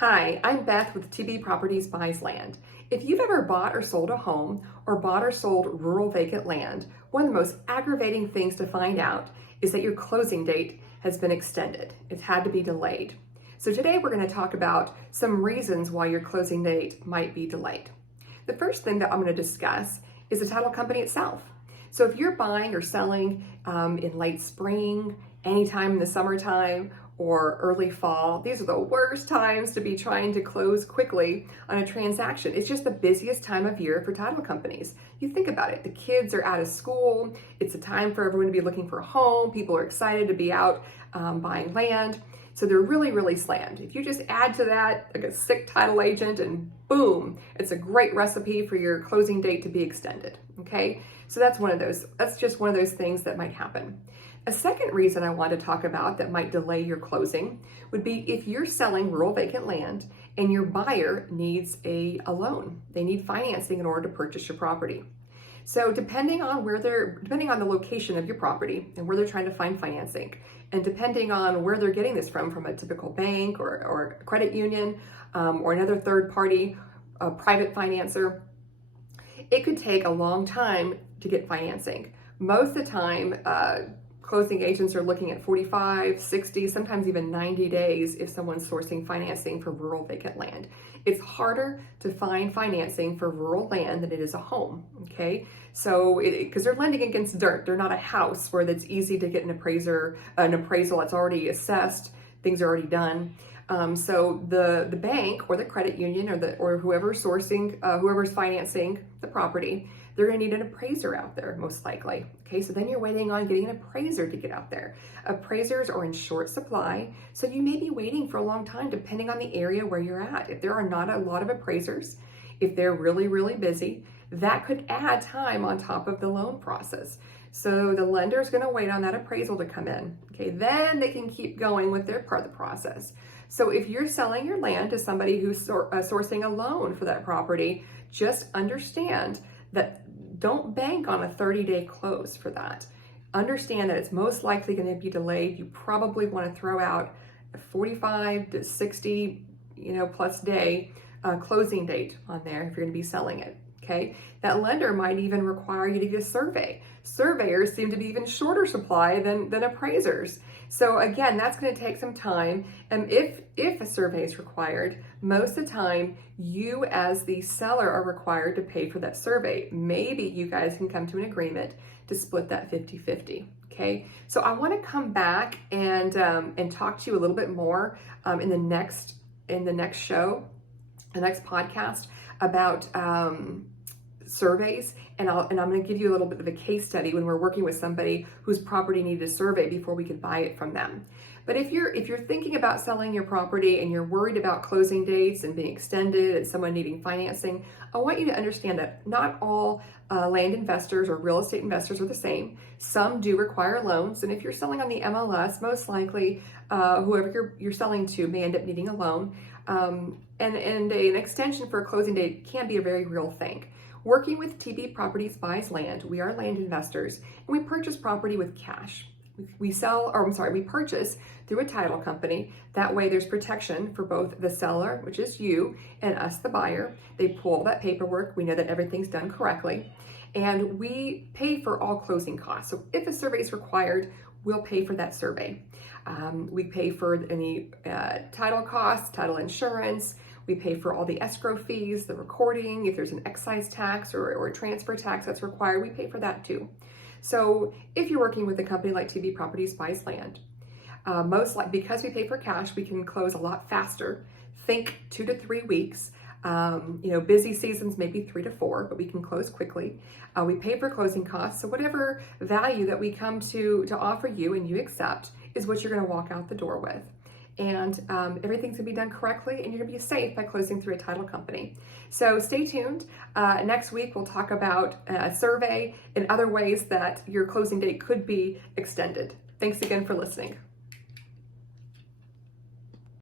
Hi, I'm Beth with TB Properties Buys Land. If you've ever bought or sold a home or bought or sold rural vacant land, one of the most aggravating things to find out is that your closing date has been extended. It's had to be delayed. So today we're going to talk about some reasons why your closing date might be delayed. The first thing that I'm going to discuss is the title company itself. So if you're buying or selling in late spring, anytime in the summertime, or early fall, these are the worst times to be trying to close quickly on a transaction. It's just the busiest time of year for title companies. You think about it, the kids are out of school, it's a time for everyone to be looking for a home, people are excited to be out buying land, so they're really slammed. If you just add to that like a sick title agent and boom, it's a great recipe for your closing date to be extended, okay? So that's just one of those things that might happen. A second reason I want to talk about that might delay your closing would be if you're selling rural vacant land and your buyer needs a loan. They need financing in order to purchase your property. So depending on the location of your property and where they're trying to find financing, and depending on where they're getting this from a typical bank or a credit union or another third party, a private financer, it could take a long time to get financing. Most of the time, closing agents are looking at 45, 60, sometimes even 90 days if someone's sourcing financing for rural vacant land. It's harder to find financing for rural land than it is a home, okay? So, because they're lending against dirt, they're not a house where it's easy to get an appraisal that's already assessed, things are already done. So the bank or the credit union or whoever's financing the property, they're going to need an appraiser out there, most likely. Okay, so then you're waiting on getting an appraiser to get out there. Appraisers are in short supply, so you may be waiting for a long time depending on the area where you're at. If there are not a lot of appraisers, if they're really busy, that could add time on top of the loan process. So the lender is going to wait on that appraisal to come in. Okay, then they can keep going with their part of the process. So if you're selling your land to somebody who's sourcing a loan for that property, just understand that don't bank on a 30-day close for that. Understand that it's most likely going to be delayed. You probably want to throw out a 45 to 60, plus day closing date on there if you're going to be selling it. Okay, that lender might even require you to get a survey. Surveyors seem to be even shorter supply than appraisers. So again, that's going to take some time. And if a survey is required, most of the time you as the seller are required to pay for that survey. Maybe you guys can come to an agreement to split that 50-50. Okay, so I want to come back and talk to you a little bit more in the next show, the next podcast about surveys, and I'm going to give you a little bit of a case study when we're working with somebody whose property needed a survey before we could buy it from them. But if you're thinking about selling your property and you're worried about closing dates and being extended and someone needing financing, I want you to understand that not all land investors or real estate investors are the same. Some do require loans, and if you're selling on the MLS, most likely whoever you're selling to may end up needing a loan. And an extension for a closing date can be a very real thing. Working with TB Properties Buys Land, we are land investors, and we purchase property with cash. We purchase through a title company. That way there's protection for both the seller, which is you, and us, the buyer. They pull all that paperwork. We know that everything's done correctly. And we pay for all closing costs. So if a survey is required, we'll pay for that survey. We pay for any title costs, title insurance. We pay for all the escrow fees, the recording. If there's an excise tax or a transfer tax that's required, we pay for that too. So if you're working with a company like TB Properties Buys Land, because we pay for cash, we can close a lot faster. Think 2 to 3 weeks. Busy seasons maybe 3 to 4, but we can close quickly. We pay for closing costs, so whatever value that we come to offer you and you accept is what you're going to walk out the door with. And everything's going to be done correctly, and you're going to be safe by closing through a title company. So stay tuned. Next week, we'll talk about a survey and other ways that your closing date could be extended. Thanks again for listening.